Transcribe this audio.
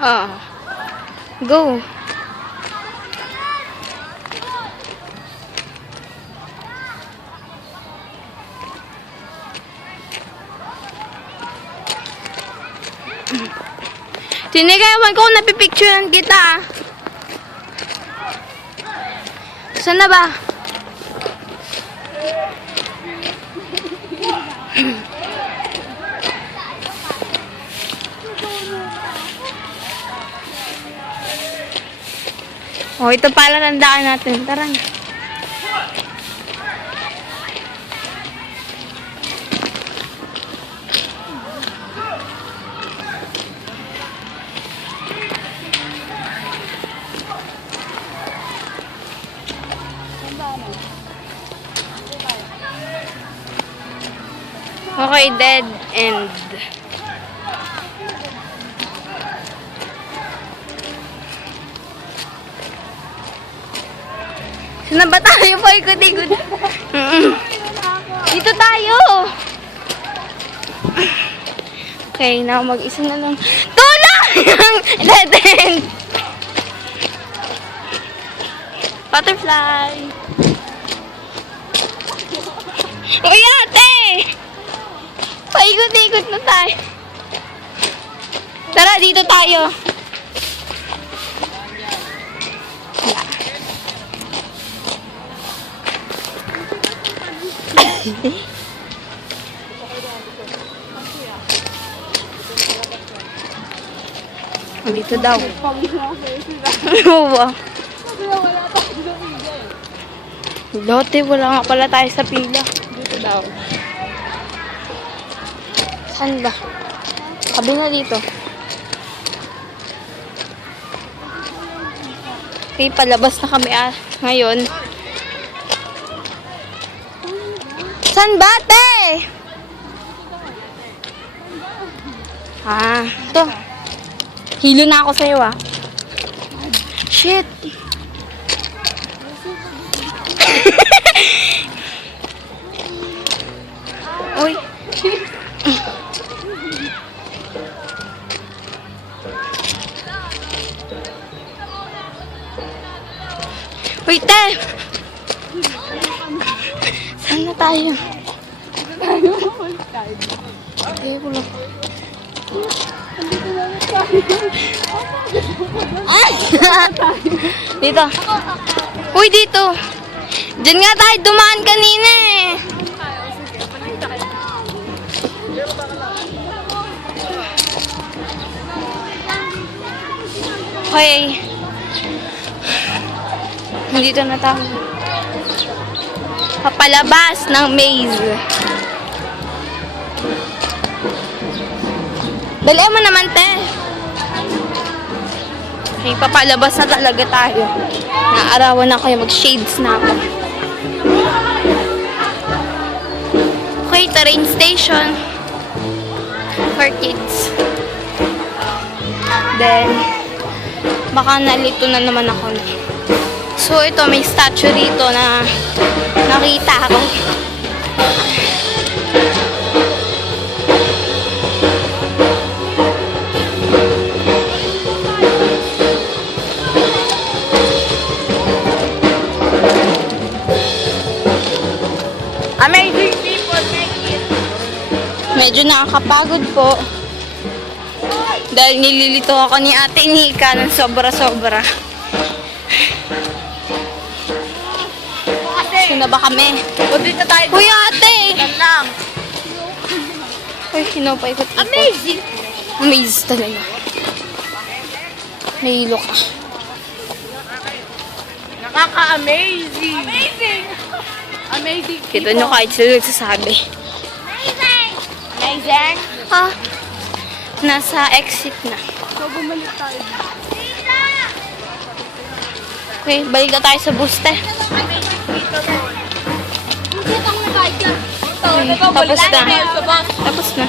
Ah. Go. Sinigawan ko, napipicturean kita. Saan na ba? Oh, ito pala tandaan natin. Tara na. Okay, dead end. Saan ba tayo? Paikot-ikot. Dito tayo. Okay, now mag-isa na lang. Tulong! Dead end. Butterfly. Uy, ate! Paikot-ikot na tayo. Tara, dito tayo. Dito daw. Lote, wala nga pala tayo sa pila. Dito daw. Saan ba? Sabi na dito. Okay, palabas na kami ngayon. Saan ba, te? Ito. Hilo na ako sa'yo, Shit. Uy. Uy, te! Saan na tayo? Okay, wala. Ay! Dito. Uy, dito. Diyan nga tayo dumaan kanina eh. Okay. Dito na tayo. Papalabas ng maze. Dali mo naman, te. Okay, papalabas na talaga tayo. Naarawan na kayo, mag-shades na ako. Okay, train station for kids. Then, baka nalito na naman ako. So, ito, may statue dito na nakita ako. Amazing people make it. Medyo nakakapagod po. Dahil nililito ako ni Ate Nika ng sobra-sobra. Saan na ba kami? O dito tayo. Uy, ate! Yan lang. Uy, hinapay ko. Amazing. Amazed talaga. Nahilo ka. Nakaka-amazing. Amazing. Amazing. Kita nyo kahit sila nagsasabi. Amazing. Amazing. Ha? Nasa exit na. So, bumalik tayo. Okay, balik na tayo sa booste. Tapos Tapos na. Tapos na.